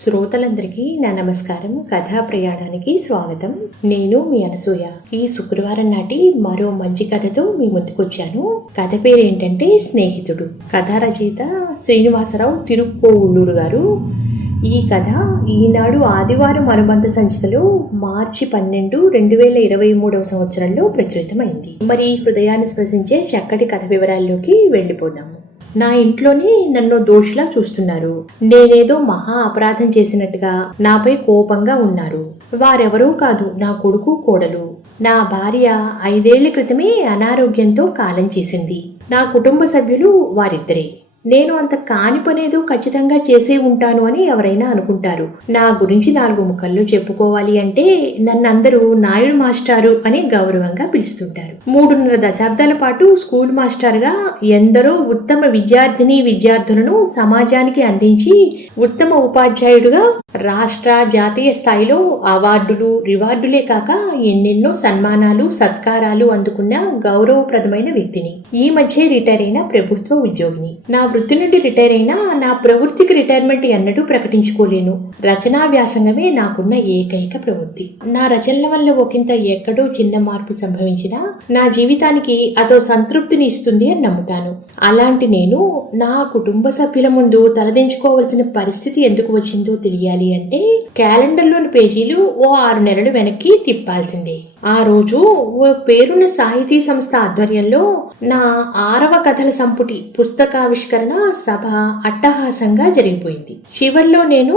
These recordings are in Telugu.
శ్రోతలందరికీ నా నమస్కారం. కథా ప్రయాణానికి స్వాగతం. నేను మీ అనసూయ. ఈ శుక్రవారం నాటి మరో మంచి కథతో మీ ముందుకొచ్చాను. కథ పేరు ఏంటంటే స్నేహితుడు. కథా రచయిత శ్రీనివాసరావు తిరుక్కోవులూరు గారు. ఈ కథ ఈనాడు ఆదివారం అనుబంధ సంచికలో మార్చి 12, 2023 సంవత్సరంలో ప్రచురితమైంది. మరి హృదయాన్ని స్పృశించే చక్కటి కథ వివరాల్లోకి వెళ్ళిపోదాము. నా ఇంట్లోనే నన్ను దోషిలా చూస్తున్నారు. నేనేదో మహా అపరాధం చేసినట్టుగా నాపై కోపంగా ఉన్నారు. వారెవరూ కాదు, నా కొడుకు కోడలు. నా భార్య 5 ఏళ్ల క్రితమే అనారోగ్యంతో కాలం చేసింది. నా కుటుంబ సభ్యులు వారిద్దరే. నేను అంత కాని పనేదో ఖచ్చితంగా చేసే ఉంటాను అని ఎవరైనా అనుకుంటారు. నా గురించి 4 ముఖల్లో చెప్పుకోవాలి అంటే నన్ను అందరూ నాయుడు మాస్టారు అని గౌరవంగా పిలుస్తుంటారు. 3.5 దశాబ్దాల పాటు స్కూల్ మాస్టర్గా ఎందరో ఉత్తమ విద్యార్థులను సమాజానికి అందించి ఉత్తమ ఉపాధ్యాయుడుగా రాష్ట్ర, జాతీయ స్థాయిలో అవార్డులు, రివార్డులే కాక ఎన్నెన్నో సన్మానాలు, సత్కారాలు అందుకున్న గౌరవప్రదమైన వ్యక్తిని. ఈ మధ్య రిటైర్ అయిన ప్రభుత్వ ఉద్యోగిని. నా వృత్తి నుండి రిటైర్ అయినా నా ప్రవృత్తికి రిటైర్మెంట్ ఎన్నడూ ప్రకటించుకోలేను. రచనా వ్యాసంగమే నాకున్న ఏకైక ప్రవృత్తి. నా రచనల వల్ల ఒకంత ఎక్కడో చిన్న మార్పు సంభవించినా నా జీవితానికి అదో సంతృప్తిని ఇస్తుంది అని నమ్ముతాను. అలాంటి నేను నా కుటుంబ సభ్యుల ముందు తలదించుకోవలసిన పరిస్థితి ఎందుకు వచ్చిందో తెలియాలి అంటే క్యాలెండర్లోని పేజీలు ఓ 6 నెలలు వెనక్కి తిప్పాల్సిందే. ఆ రోజు ఓ పేరున్న సాహితీ సంస్థ ఆధ్వర్యంలో నా 6వ కథల సంపుటి పుస్తకావిష్కరణ సభ అట్టహాసంగా జరిగిపోయింది. చివర్లో నేను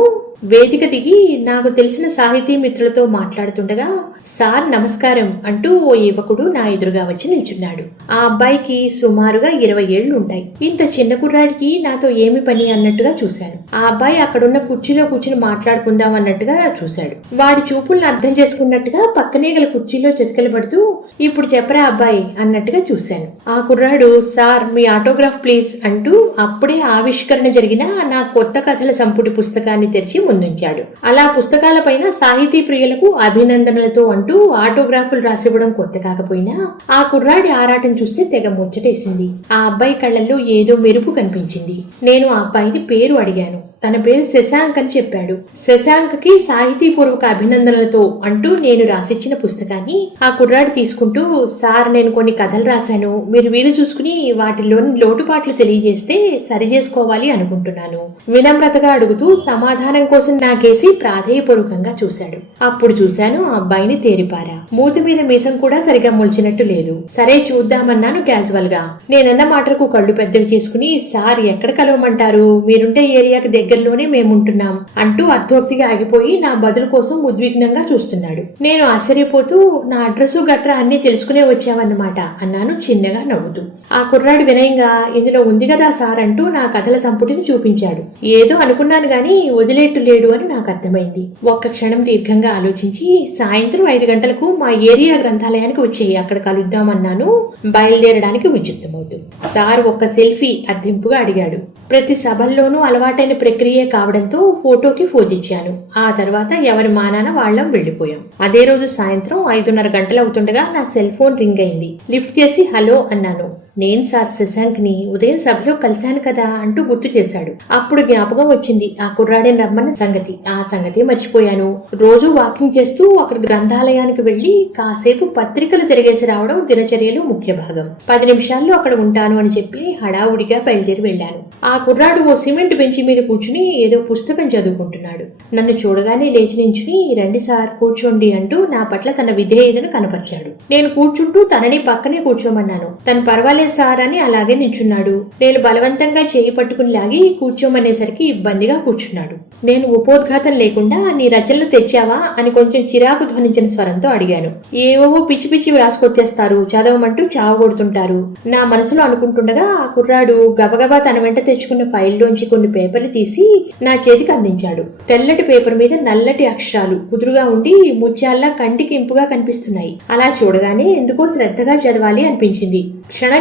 వేదిక దిగి నాకు తెలిసిన సాహితీ మిత్రులతో మాట్లాడుతుండగా సార్ నమస్కారం అంటూ ఓ యువకుడు నా ఎదురుగా వచ్చి నిల్చున్నాడు. ఆ అబ్బాయికి సుమారుగా 20 ఏళ్లు ఉంటాయి. ఇంత చిన్న కుర్రాడికి నాతో ఏమి పని అన్నట్టుగా చూశాను. ఆ అబ్బాయి అక్కడున్న కుర్చీలో కూర్చుని మాట్లాడుకుందాం అన్నట్టుగా చూశాడు. వాడి చూపులను అర్థం చేసుకున్నట్టుగా పక్కనే గల కుర్చీలో చితకలు పడుతూ ఇప్పుడు చెప్పరా అబ్బాయి అన్నట్టుగా చూశాను. ఆ కుర్రాడు సార్ మీ ఆటోగ్రాఫ్ ప్లీజ్ అంటూ అప్పుడే ఆవిష్కరణ జరిగిన నా కొత్త కథల సంపుటి పుస్తకాన్ని తెరిచి ముందుంచాడు. అలా పుస్తకాల పైన సాహితీ ప్రియులకు అభినందనలతో అంటూ ఆటోగ్రాఫ్లు రాసివ్వడం కొత్త కాకపోయినా ఆ కుర్రాడి ఆరాటం చూస్తే తెగ ముచ్చటేసింది. ఆ అబ్బాయి కళ్ళల్లో ఏదో మెరుపు కనిపించింది. నేను ఆ అబ్బాయిని పేరు అడిగాను. తన పేరు శశాంక్ అని చెప్పాడు. శశాంక్ కి సాహితీపూర్వక అభినందనలతో అంటూ నేను రాసిచ్చిన పుస్తకాన్ని ఆ కుర్రాడు తీసుకుంటూ సార్ నేను కొన్ని కథలు రాశాను, మీరు వీలు చూసుకుని వాటిలోని లోటుపాట్లు తెలియజేస్తే సరి చేసుకోవాలి అనుకుంటున్నాను వినమ్రతగా అడుగుతూ సమాధానం కోసం నాకేసి ప్రాధేయపూర్వకంగా చూశాడు. అప్పుడు చూశాను ఆ అబ్బాయిని తేరిపారా. మూతి మీద మీసం కూడా సరిగా మొలిచినట్టు లేదు. సరే చూద్దామన్నాను క్యాజువల్ గా. నేనన్న మాటలకు కళ్ళు పెద్దవి చేసుకుని సార్ ఎక్కడ కలవమంటారు, మీరుంటే ఏరియాకి దగ్గరలోనే మేముంటున్నాం అంటూ అర్థోక్తిగా ఆగిపోయి నా బదులు కోసం ఉద్విగ్నంగా చూస్తున్నాడు. నేను ఆశ్చర్యపోతూ నా అడ్రస్ గట్రా అన్ని తెలుసుకునే వచ్చావన్నమాట అన్నాను చిన్నగా నవ్వుతూ. ఆ కుర్రాడు వినయంగా ఇందులో ఉంది కదా సార్ అంటూ నా కథల సంపుటిని చూపించాడు. ఏదో అనుకున్నాను గాని వదిలేట్టు లేడు అని నాకు అర్థమైంది. ఒక్క క్షణం దీర్ఘంగా ఆలోచించి సాయంత్రం 5 గంటలకు మా ఏరియా గ్రంథాలయానికి వచ్చేయి, అక్కడ కలుద్దామన్నాను బయలుదేరడానికి ఉద్యుక్తమవుతూ. సార్ ఒక్క సెల్ఫీ అర్థింపుగా అడిగాడు. ప్రతి సభల్లోనూ అలవాటైన ప్రక్రియ కావడంతో ఫోటోకి ఫోజిచ్చాను. ఆ తర్వాత ఎవరి మానాన వాళ్ళం వెళ్లిపోయాం. అదే రోజు సాయంత్రం 5:30 గంటలు అవుతుండగా నా సెల్ ఫోన్ రింగ్ అయింది. లిఫ్ట్ చేసి హలో అన్నాను. నేను సార్ శశాంక్ ని ఉదయం సభలో కలిశాను కదా అంటూ గుర్తు చేశాడు. అప్పుడు జ్ఞాపకం వచ్చింది ఆ కుర్రాడే రమ్మన్న సంగతి. ఆ సంగతి మర్చిపోయాను. రోజు వాకింగ్ చేస్తూ అక్కడ గ్రంథాలయానికి వెళ్లి కాసేపు పత్రికలు తిరిగేసి రావడం దినచర్యలో ముఖ్య భాగం. 10 నిమిషాల్లో అక్కడ ఉంటాను అని చెప్పి హడావుడిగా బయలుదేరి వెళ్లాను. ఆ కుర్రాడు ఓ సిమెంట్ బెంచి మీద కూర్చుని ఏదో పుస్తకం చదువుకుంటున్నాడు. నన్ను చూడగానే లేచి నించుని రండి సార్ కూర్చోండి అంటూ నా పట్ల తన విధేయతను కనపరిచాడు. నేను కూర్చుంటూ తనని పక్కనే కూర్చోమన్నాను. తను పర్వాలేదు సార్ అని అలాగే నించున్నాడు. నేను బలవంతంగా చేయి పట్టుకుని లాగి కూర్చోమనేసరికి ఇబ్బందిగా కూర్చున్నాడు. నేను ఉపోద్ఘాతం లేకుండా నీ రచనలు తెచ్చావా అని కొంచెం చిరాకు ధ్వనించిన స్వరంతో అడిగాను. ఏవో పిచ్చి పిచ్చి రాసుకొచ్చేస్తారు, చదవమంటూ చావగొడుతుంటారు నా మనసులో అనుకుంటుండగా ఆ కుర్రాడు గబగబా తన వెంట తెచ్చుకున్న ఫైల్లోంచి కొన్ని పేపర్లు తీసి నా చేతికి అందించాడు. తెల్లటి పేపర్ మీద నల్లటి అక్షరాలు కుదురుగా ఉండి ముత్యాల్లా కంటికి ఇంపుగా కనిపిస్తున్నాయి. అలా చూడగానే ఎందుకో శ్రద్ధగా చదవాలి అనిపించింది.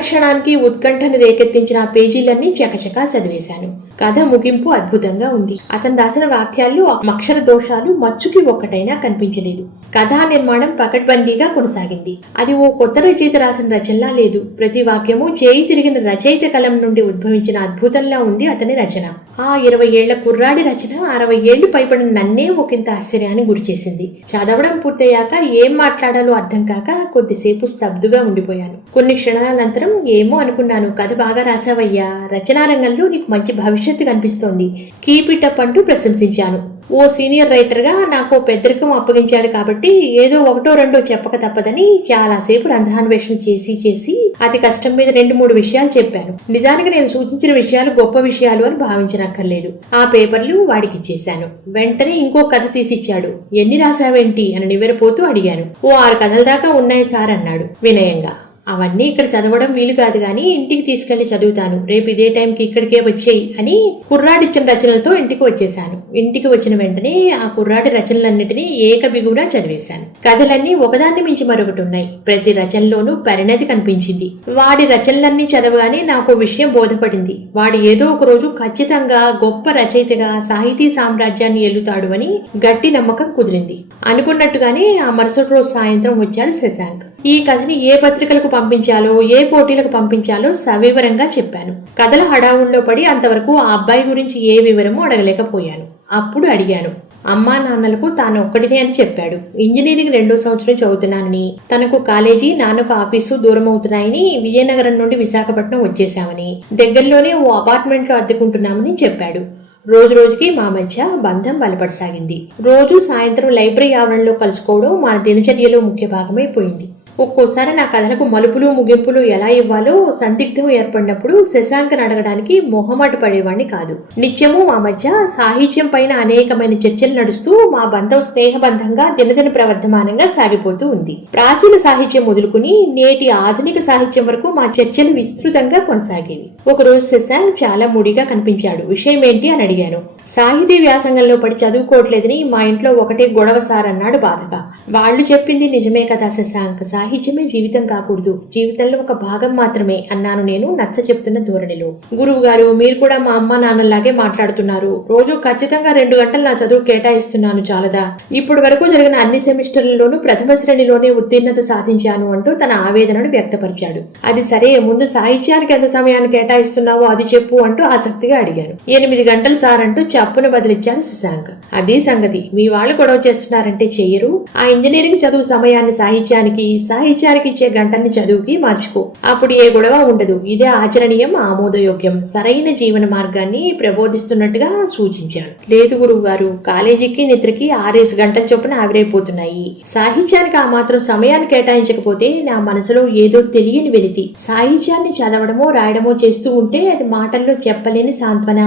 క్షణానికి ఉత్కంఠను రేకెత్తించిన ఆ పేజీలన్నీ చకచకా చదివేశాను. కథ ముగింపు అద్భుతంగా ఉంది. అతను రాసిన వాక్యాల్లో అక్షర దోషాలు మచ్చుకి ఒక్కటైనా కనిపించలేదు. కథా నిర్మాణం పకడ్బందీగా కొనసాగింది. అది ఓ కొత్త రచయిత రాసిన రచనలా లేదు. ప్రతి వాక్యము చేయి తిరిగిన రచయిత కలం నుండి ఉద్భవించిన అద్భుతంలా ఉంది అతని రచన. ఆ 20 ఏళ్ల కుర్రాడి రచన 60 ఏళ్లు పైబడిన నన్నే ఒకంత ఆశ్చర్యాన్ని గురిచేసింది. చదవడం పూర్తయ్యాక ఏం మాట్లాడాలో అర్థం కాక కొద్దిసేపు స్తబ్దుగా ఉండిపోయాను. కొన్ని క్షణాల అనంతరం ఏమో అనుకున్నాను, కథ బాగా రాసావయ్యా, రచనా రంగంలో నీకు మంచి భవిష్యత్తు కనిపిస్తోంది, కీప్ ఇట్ అప్ అంటూ ప్రశంసించాను. ఓ సీనియర్ రైటర్ గా నాకు పెద్దరికం అప్పగించాడు కాబట్టి ఏదో ఒకటో రెండో చెప్పక తప్పదని చాలాసేపు రంధ్రాన్వేషణ చేసి అతి కష్టం మీద 2-3 విషయాలు చెప్పాను. నిజానికి నేను సూచించిన విషయాలు గొప్ప విషయాలు అని భావించనక్కర్లేదు. ఆ పేపర్లు వాడికి ఇచ్చేశాను. వెంటనే ఇంకో కథ తీసిచ్చాడు. ఎన్ని రాసావేంటి అని నివ్వెరపోతూ అడిగాను. ఓ 6 కథల దాకా ఉన్నాయి సార్ అన్నాడు వినయంగా. అవన్నీ ఇక్కడ చదవడం వీలు కాదు గాని ఇంటికి తీసుకెళ్లి చదువుతాను, రేపు ఇదే టైంకి ఇక్కడికే వచ్చేయి అని కుర్రాడిచ్చిన రచనలతో ఇంటికి వచ్చేశాను. ఇంటికి వచ్చిన వెంటనే ఆ కుర్రాడి రచనలన్నిటినీ ఏకబిగునా చదివేశాను. కథలన్నీ ఒకదాన్ని మించి మరొకటి ఉన్నాయి. ప్రతి రచనలోనూ పరిణతి కనిపించింది. వాడి రచనలన్నీ చదవగానే నాకు విషయం బోధపడింది. వాడు ఏదో ఒక రోజు ఖచ్చితంగా గొప్ప రచయితగా సాహితీ సామ్రాజ్యాన్ని ఏలుతాడు అని గట్టి నమ్మకం కుదిరింది. అనుకున్నట్టుగానే ఆ మరుసటి రోజు సాయంత్రం వచ్చాడు శశాంక్. ఈ కథని ఏ పత్రికలకు పంపించాలో, ఏ పోటీలకు పంపించాలో సవివరంగా చెప్పాను. కథల హడావుల్లో పడి అంతవరకు ఆ అబ్బాయి గురించి ఏ వివరమూ అడగలేకపోయాను. అప్పుడు అడిగాను. అమ్మా నాన్నలకు తాను ఒక్కడినే అని చెప్పాడు. ఇంజనీరింగ్ 2వ సంవత్సరం చదువుతున్నానని, తనకు కాలేజీ, నాన్నకు ఆఫీసు దూరం అవుతున్నాయని, విజయనగరం నుండి విశాఖపట్నం వచ్చేశామని, దగ్గరలోనే ఓ అపార్ట్మెంట్ లో అద్దెకుంటున్నామని చెప్పాడు. రోజు రోజుకి మా మధ్య బంధం బలపడసాగింది. రోజు సాయంత్రం లైబ్రరీ ఆవరణలో కలుసుకోవడం మా దినచర్యలో ముఖ్య భాగమైపోయింది. ఒక్కోసారి నా కథలకు మలుపులు ముగింపులు ఎలా ఇవ్వాలో సందిగ్ధం ఏర్పడినప్పుడు శశాంక్ని అడగడానికి మొహమాట పడేవాణ్ణి కాదు. నిత్యము మా మధ్య సాహిత్యం పైన అనేకమైన చర్చలు నడుస్తూ మా బంధం స్నేహబంధంగా దినదిన ప్రవర్ధమానంగా సాగిపోతూ ఉంది. ప్రాచీన సాహిత్యం మొదలుకుని నేటి ఆధునిక సాహిత్యం వరకు మా చర్చలు విస్తృతంగా కొనసాగేవి. ఒకరోజు శశాంక్ చాలా మూడిగా కనిపించాడు. విషయం ఏంటి అని అడిగాను. సాహితీ వ్యాసంగంలో పడి చదువుకోవట్లేదని మా ఇంట్లో ఒకటే గొడవ సార్ అన్నాడు బాధగా. వాళ్ళు చెప్పింది నిజమే కదా శశాంక్, సాహిత్యమే జీవితం కాకూడదు, జీవితంలో ఒక భాగం మాత్రమే అన్నాను నేను నచ్చ చెప్తున్న ధోరణిలో. గురువు గారు, మీరు కూడా మా అమ్మ నాన్నలాగే మాట్లాడుతున్నారు. రోజు ఖచ్చితంగా 2 గంటలు నా చదువు కేటాయిస్తున్నాను చాలదా? ఇప్పటి వరకు జరిగిన అన్ని సెమిస్టర్లలోనూ ప్రథమ శ్రేణిలోనే ఉత్తీర్ణత సాధించాను అంటూ తన ఆవేదనను వ్యక్తపరిచాడు. అది సరే, ముందు సాహిత్యానికి ఎంత సమయాన్ని కేటాయిస్తున్నావో అది చెప్పు అంటూ ఆసక్తిగా అడిగాను. 8 గంటలు సార్ అంటూ చప్పున బదిలిచ్చాడు శశాంక్. అదే సంగతి, మీ వాళ్ళు గొడవ చేస్తున్నారంటే చెయ్యరు. ఆ ఇంజనీరింగ్ చదువు సమయాన్ని సాహిత్యానికి, సాహిత్యానికి ఇచ్చే గంటల్ని చదువుకి మార్చుకో. అప్పుడు ఏ గొడవ ఉండదు. ఇదే ఆచరణీయం, ఆమోదయోగ్యం, సరైన జీవన మార్గాన్ని ప్రబోధిస్తున్నట్టుగా సూచించాడు. లేదు గురువు గారు, కాలేజీకి నిద్రకి 6 గంటల చొప్పున ఆవిరైపోతున్నాయి. సాహిత్యానికి ఆ మాత్రం సమయాన్ని కేటాయించకపోతే నా మనసులో ఏదో తెలియని వెలితి. సాహిత్యాన్ని చదవడమో రాయడమో చేస్తూ ఉంటే అది మాటల్లో చెప్పలేని సాంత్వన,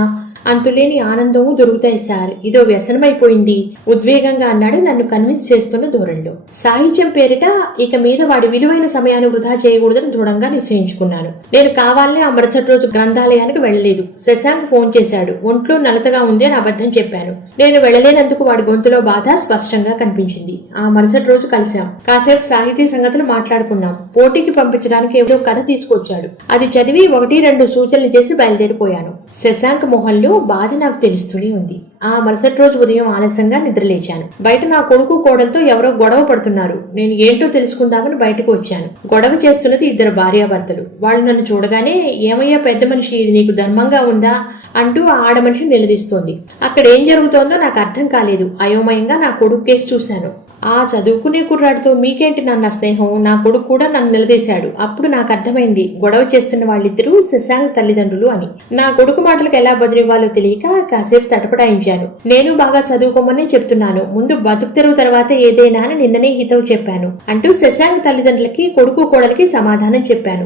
అంతులేని ఆనందము దొరుకుతాయి సార్. ఇదో వ్యసనమైపోయింది ఉద్వేగంగా అన్నాడు నన్ను కన్విన్స్ చేస్తున్న ధోరణిలో. సాహిత్యం పేరిట ఇక మీద వాడి విలువైన సమయాన్ని వృధా చేయకూడదని దృఢంగా నిశ్చయించుకున్నాను. నేను కావాలనే ఆ మరుసటి రోజు గ్రంథాలయానికి వెళ్లలేదు. శశాంక్ ఫోన్ చేశాడు. ఒంట్లో నలతగా ఉంది అని అబద్ధం చెప్పాను. నేను వెళ్లలేనందుకు వాడి గొంతులో బాధ స్పష్టంగా కనిపించింది. ఆ మరుసటి రోజు కలిశాం. కాసేపు సాహితీ సంగతులు మాట్లాడుకున్నాం. పోటీకి పంపించడానికి ఏదో కథ తీసుకొచ్చాడు. అది చదివి 1-2 సూచనలు చేసి బయలుదేరిపోయాను. శశాంక్ మొహంలో బాధ నాకు తెలుస్తూనే ఉంది. ఆ మరుసటి రోజు ఉదయం ఆలస్యంగా నిద్రలేచాను. బయట నా కొడుకు కోడలతో ఎవరో గొడవ పడుతున్నారు. నేను ఏంటో తెలుసుకుందామని బయటకు వచ్చాను. గొడవ చేస్తున్నది 2 భార్యాభర్తలు. వాళ్ళు నన్ను చూడగానే, ఏమయ్యా పెద్ద మనిషి, ఇది నీకు ధర్మంగా ఉందా అంటూ ఆడ మనిషి నిలదీస్తోంది. అక్కడ ఏం జరుగుతోందో నాకు అర్థం కాలేదు. అయోమయంగా నా కొడుకు కేసు చూశాను. ఆ చదువుకునే కుర్రాడితో మీకేంటి నాన్న స్నేహం? నా కొడుకు కూడా నన్ను నిలదీశాడు. అప్పుడు నాకు అర్థమైంది, గొడవ చేస్తున్న వాళ్ళిద్దరూ శశాంక్ తల్లిదండ్రులు అని. నా కొడుకు మాటలకు ఎలా బదిలివ్వాలో తెలియక కాసేపు తటపటాయించాను. నేను బాగా చదువుకోమని చెప్తున్నాను, ముందు బతుకు తెరువు తర్వాత ఏదైనా అని నిన్ననే హితవు చెప్పాను అంటూ శశాంక్ తల్లిదండ్రులకి కొడుకు కోడలికి సమాధానం చెప్పాను.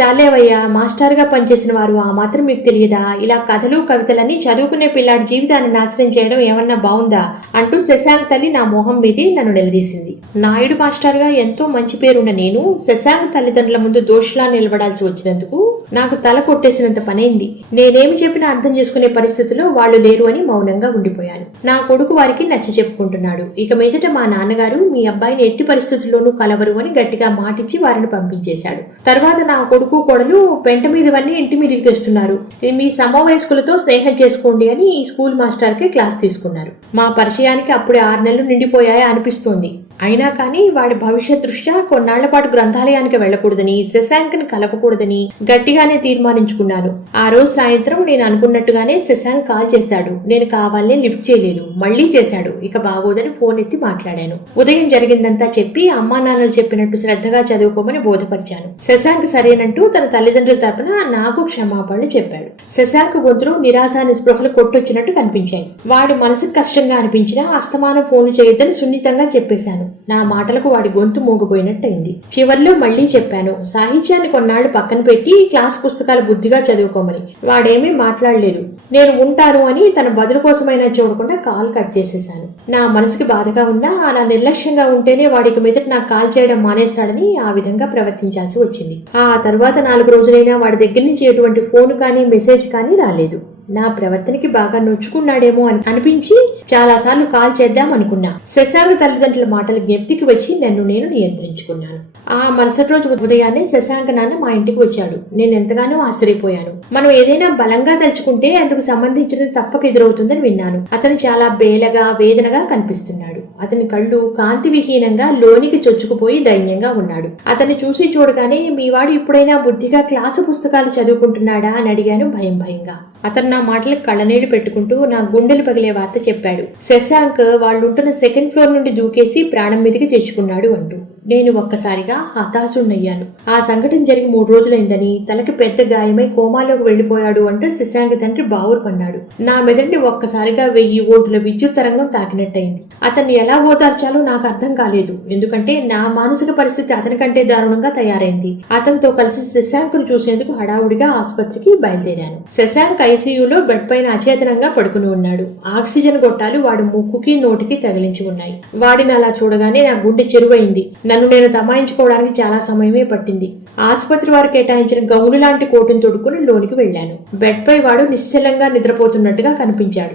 చాలేవయ్యా, మాస్టర్ గా పనిచేసిన వారు ఆ మాత్రం మీకు తెలియదా? ఇలా కథలు కవితలని చదువుకునే పిల్లాడి జీవితాన్ని నాశనం చేయడం ఏమన్నా బాగుందా అంటూ శశాంక్ తల్లి నా మొహం మీది నన్ను నన్ను నిలదీసింది. నాయుడు మాస్టర్గా ఎంతో మంచి పేరున్న నేను శశాంక్ తల్లిదండ్రుల ముందు దోషులా నిలబడాల్సి వచ్చినందుకు నాకు తల కొట్టేసినంత పనైంది. నేనేమి చెప్పినా అర్థం చేసుకునే పరిస్థితిలో వాళ్ళు లేరు అని మౌనంగా ఉండిపోయాను. నా కొడుకు వారికి నచ్చ చెప్పుకుంటున్నాడు. ఇక మీదట మా నాన్నగారు మీ అబ్బాయిని ఎట్టి పరిస్థితుల్లోనూ కలవరు అని గట్టిగా మాటిచ్చి వారిని పంపించేశాడు. తర్వాత నా కొడుకు కోడలు పెంట మీదవన్నీ ఇంటి మీదకి తెస్తున్నారు. మీ సమవయస్కులతో స్నేహం చేసుకోండి అని ఈ స్కూల్ మాస్టర్కి క్లాస్ తీసుకున్నారు. మా పరిచయానికి అప్పుడే 6 నెలలు నిండిపోయాయా అనిపిస్తోంది. అయినా కానీ వాడి భవిష్యత్ దృష్ట్యా కొన్నాళ్ల పాటు గ్రంథాలయానికి వెళ్లకూడదని, శశాంక్ ని కలపకూడదని గట్టిగానే తీర్మానించుకున్నాను. ఆ రోజు సాయంత్రం నేను అనుకున్నట్టుగానే శశాంక్ కాల్ చేశాడు. నేను కావాలనే లిఫ్ట్ చేయలేదు. మళ్లీ చేశాడు. ఇక బాగోదని ఫోన్ ఎత్తి మాట్లాడాను. ఉదయం జరిగిందంతా చెప్పి అమ్మా నాన్నలు చెప్పినట్టు శ్రద్ధగా చదువుకోమని బోధపరిచాను. శశాంక్ సరేనంటూ తన తల్లిదండ్రుల తరపున నాకు క్షమాపణలు చెప్పాడు. శశాంక్ గొంతులో నిరాశ నిస్పృహలు కొట్టొచ్చినట్టు కనిపించాయి. వాడి మనసుకు కష్టంగా అనిపించినా అస్తమానం ఫోన్ చేయొద్దని సున్నితంగా చెప్పేశాను. నా మాటలకు వాడి గొంతు మూగపోయినట్టయింది. చివర్లో మళ్లీ చెప్పాను, సాహిత్యాన్ని కొన్నాళ్లు పక్కన పెట్టి క్లాస్ పుస్తకాలు బుద్ధిగా చదువుకోమని. వాడేమీ మాట్లాడలేదు. నేను ఉంటాను అని తన బదులు కోసమైనా చూడకుండా కాల్ కట్ చేసేశాను. నా మనసుకి బాధగా ఉన్నా అలా నిర్లక్ష్యంగా ఉంటేనే వాడికి మీదట నాకు కాల్ చేయడం మానేస్తాడని ఆ విధంగా ప్రవర్తించాల్సి వచ్చింది. ఆ తర్వాత 4 రోజులైనా వాడి దగ్గర నుంచి ఎటువంటి ఫోన్ కానీ మెసేజ్ కానీ రాలేదు. నా ప్రవర్తనకి బాగా నొచ్చుకున్నాడేమో అని అనిపించి చాలాసార్లు కాల్ చేద్దాం అనుకున్నా. శశాంక్ తల్లిదండ్రుల మాటలు జ్ఞప్తికి వచ్చి నన్ను నేను నియంత్రించుకున్నాను. ఆ మరుసటి రోజు ఉదయాన్నే శశాంక్ నాన్న మా ఇంటికి వచ్చాడు. నేను ఎంతగానో ఆశ్చర్యపోయాను. మనం ఏదైనా బలంగా తలుచుకుంటే అందుకు సంబంధించినది తప్పక ఎదురవుతుందని విన్నాను. అతను చాలా బేలగా వేదనగా కనిపిస్తున్నాడు. అతని కళ్ళు కాంతి విహీనంగా లోనికి చొచ్చుకుపోయి దైన్యంగా ఉన్నాడు. అతన్ని చూసి చూడగానే మీవాడు ఇప్పుడైనా బుద్ధిగా క్లాసు పుస్తకాలు చదువుకుంటున్నాడా అని అడిగాను భయంగా. అతను నా మాటలకు కళ్ళనీళ్లు పెట్టుకుంటూ నా గుండెలు పగిలే వార్త చెప్పాడు. శశాంక్ వాళ్ళుంటున్న 2nd ఫ్లోర్ నుండి దూకేసి ప్రాణం మీదకి తెచ్చుకున్నాడు అంటూ. నేను ఒక్కసారిగా హతాశుణ్ణయ్యాను. ఆ సంఘటన జరిగి 3 రోజులైందని, తలకి పెద్ద గాయమై కోమాలోకి వెళ్లిపోయాడు అంటూ శశాంక్ తండ్రి బావురుపన్నాడు. నా మెదడిని ఒక్కసారిగా 1000 వోల్టుల విద్యుత్ తరంగం తాకినట్టయింది. అతన్ని ఎలా ఓదార్చాలో నాకు అర్థం కాలేదు. ఎందుకంటే నా మానసిక పరిస్థితి అతని కంటే దారుణంగా తయారైంది. అతనితో కలిసి శశాంక్ ను చూసేందుకు హడావుడిగా ఆసుపత్రికి బయలుదేరాను. శశాంక్ ఐసీయూలో బెడ్ పైన అచేతనంగా పడుకుని ఉన్నాడు. ఆక్సిజన్ గొట్టాలు వాడి ముక్కుకి నోటికి తగిలించి ఉన్నాయి. వాడిని అలా చూడగానే నా గుండె చెరువైంది. నన్ను నేను తమాయించుకోవడానికి చాలా సమయమే పట్టింది. ఆసుపత్రి వారు కేటాయించిన గౌను లాంటి కోటును తొడుక్కుని లోనికి వెళ్లాను. బెడ్ పై వాడు నిశ్చలంగా నిద్రపోతున్నట్టుగా కనిపించాడు.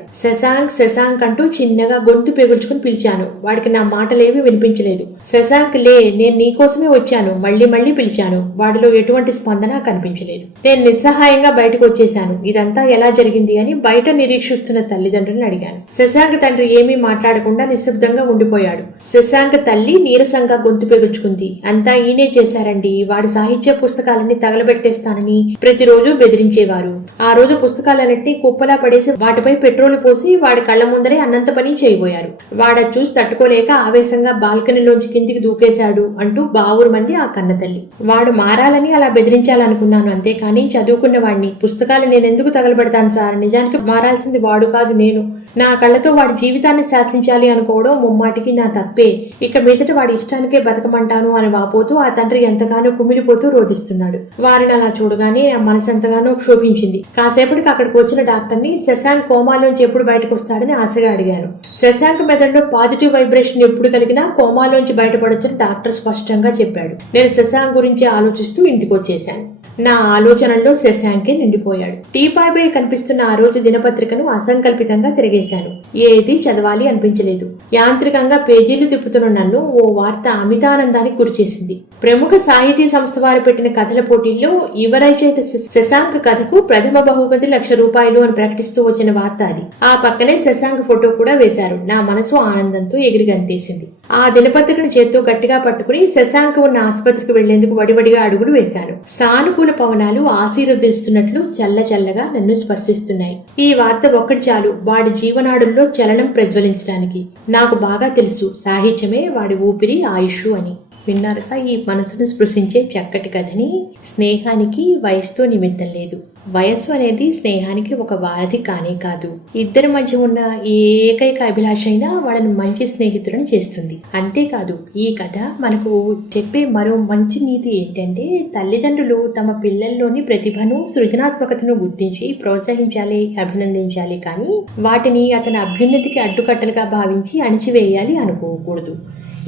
శశాంక్ అంటూ చిన్నగా గొంతు పెగుల్చుకుని పిలిచాను. వాడికి నా మాటలేమీ వినిపించలేదు. శశాంక్ లే, నేను నీకోసమే వచ్చాను. మళ్లీ పిలిచాను. వాడిలో ఎటువంటి స్పందన కనిపించలేదు. నేను నిస్సహాయంగా బయటకు వచ్చేశాను. ఇదంతా ఎలా జరిగింది అని బయట నిరీక్షిస్తున్న తల్లిదండ్రులను అడిగాను. శశాంక్ తండ్రి ఏమీ మాట్లాడకుండా నిశ్శబ్దంగా ఉండిపోయాడు. శశాంక్ తల్లి నీరసంగా గొంతు పెగుల్చుకుంది. అంతా ఈయనే చేశారండి. వాడి సాహిత్య పుస్తకాలన్నీ తగలబెట్టేస్తానని ప్రతిరోజు బెదిరించేవారు. ఆ రోజు పుస్తకాలన్నింటినీ కుప్పలా పడేసి వాటిపై పెట్రోల్ పోసి వాడి కళ్ల ముందరే అన్నంత పని చేయబోయారు. వాడ చూసి తట్టుకోలేక ఆవేశంగా బాల్కనీలోంచి కిందికి దూకేశాడు అంటూ బావురు మంది ఆ కన్న తల్లి. వాడు మారాలని అలా బెదిరించాలనుకున్నాను, అంతేకాని చదువుకున్న వాడిని పుస్తకాలు నేనెందుకు తగలబెడతాను సార్? నిజానికి మారాల్సింది వాడు కాదు, నేను. నా కళ్ళతో వాడి జీవితాన్ని శాసించాలి అనుకోవడం ముమ్మాటికి నా తప్పే. ఇక మీదట వాడి ఇష్టానికే బతకమంటాను అని వాపోతూ ఆ తండ్రి ఎంతగానో కుమిలిపోతూ రోధిస్తున్నాడు. వారిని అలా చూడగానే నా మనసు ఎంతగానో క్షోభించింది. కాసేపటికి అక్కడికి వచ్చిన డాక్టర్ని శశాంక్ కోమాలోంచి ఎప్పుడు బయటకు వస్తాడని ఆశగా అడిగాను. శశాంక్ మెదడులో పాజిటివ్ వైబ్రేషన్ ఎప్పుడు కలిగినా కోమాలోంచి బయటపడొచ్చని డాక్టర్ స్పష్టంగా చెప్పాడు. నేను శశాంక్ గురించి ఆలోచిస్తూ ఇంటికి వచ్చేశాను. నా ఆలోచనల్లో శశాంకే నిండిపోయాడు. టీపాయ్పై కనిపిస్తున్న ఆ రోజు దినపత్రికను అసంకల్పితంగా తిరిగేశాను. ఏది చదవాలి అనిపించలేదు. యాంత్రికంగా పేజీలు తిప్పుతున్న నన్ను ఓ వార్త అమితానందానికి గురిచేసింది. ప్రముఖ సాహితీ సంస్థ వారు పెట్టిన కథల పోటీల్లో యువ రచయిత శశాంక్ కథకు ప్రథమ బహుమతి ₹1,00,000 అని ప్రకటిస్తూ వచ్చిన వార్త అది. ఆ పక్కనే శశాంక్ ఫోటో కూడా వేశారు. నా మనసు ఆనందంతో ఎగిరిగంతేసింది. ఆ దినపత్రికను చేత్తో గట్టిగా పట్టుకుని శశాంక్ ఉన్న ఆసుపత్రికి వెళ్లేందుకు వడివడిగా అడుగులు వేశాను. సానుకూల పవనాలు ఆశీర్వదిస్తున్నట్లు చల్లగా నన్ను స్పర్శిస్తున్నాయి. ఈ వార్త ఒక్కటి చాలు వాడి జీవనాడుల్లో చలనం ప్రజ్వలించడానికి. నాకు బాగా తెలుసు, సాహిత్యమే వాడి ఊపిరి, ఆయుష్ అని. విన్నారుగా ఈ మనసును స్పృశించే చక్కటి కథని. స్నేహానికి వయసుతో నిమిత్తం లేదు. వయస్సు అనేది స్నేహానికి ఒక వారధి కానే కాదు. ఇద్దరి మధ్య ఉన్న ఏ ఏకైక అభిలాష అయినా వాళ్ళని మంచి స్నేహితులను చేస్తుంది. అంతేకాదు, ఈ కథ మనకు చెప్పే మరో మంచి నీతి ఏంటంటే, తల్లిదండ్రులు తమ పిల్లల్లోని ప్రతిభను, సృజనాత్మకతను గుర్తించి ప్రోత్సహించాలి, అభినందించాలి. కానీ వాటిని అతని అభ్యున్నతికి అడ్డుకట్టలుగా భావించి అణిచివేయాలి అనుకోకూడదు.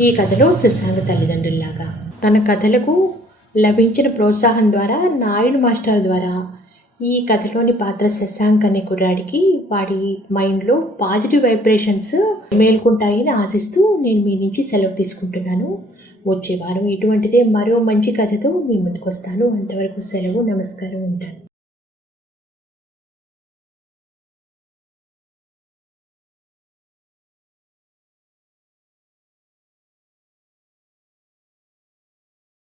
ఈ కథలో శశాంక్ తల్లిదండ్రుల్లాగా తన కథలకు లభించిన ప్రోత్సాహం ద్వారా నాయుడు మాస్టర్ ద్వారా ఈ కథలోని పాత్ర శశాంక్ అనే కుర్రాడికి వాడి మైండ్లో పాజిటివ్ వైబ్రేషన్స్ మేల్కొంటాయని ఆశిస్తూ నేను మీ నుంచి సెలవు తీసుకుంటున్నాను. వచ్చే వారం ఇటువంటిదే మరో మంచి కథతో మీ ముందుకు వస్తాను. అంతవరకు సెలవు, నమస్కారం, ఉంటాను.